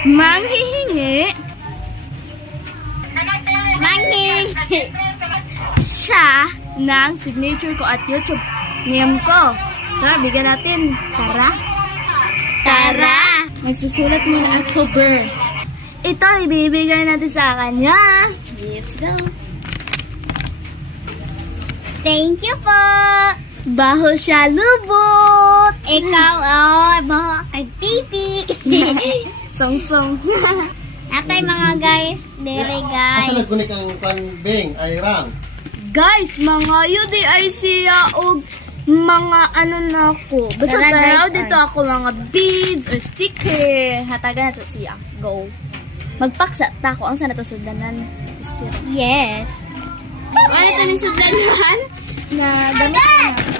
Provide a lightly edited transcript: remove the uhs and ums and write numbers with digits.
Manghihingi siya ng signature ko at YouTube name ko. Tara, bigyan natin. Tara! Nagsusulat muna ako, Ber. Ito, ibibigay natin sa kanya. Let's go. Thank you po. Baho siya lubot. Ikaw, baho kay Pipi. Song-song. Natay mga guys, dere guys. Asa nagkunik ang panbing ay ram? Guys, mga yudi ay siya o mga ano na ako. Basta Tara, taraw guys, dito ako mga beads or sticker. Hatagan na to siya. Go. Magpaksa ta ko. Ang sana to sudanan. Yes. Ano ito ni sudanan? Na gamit na.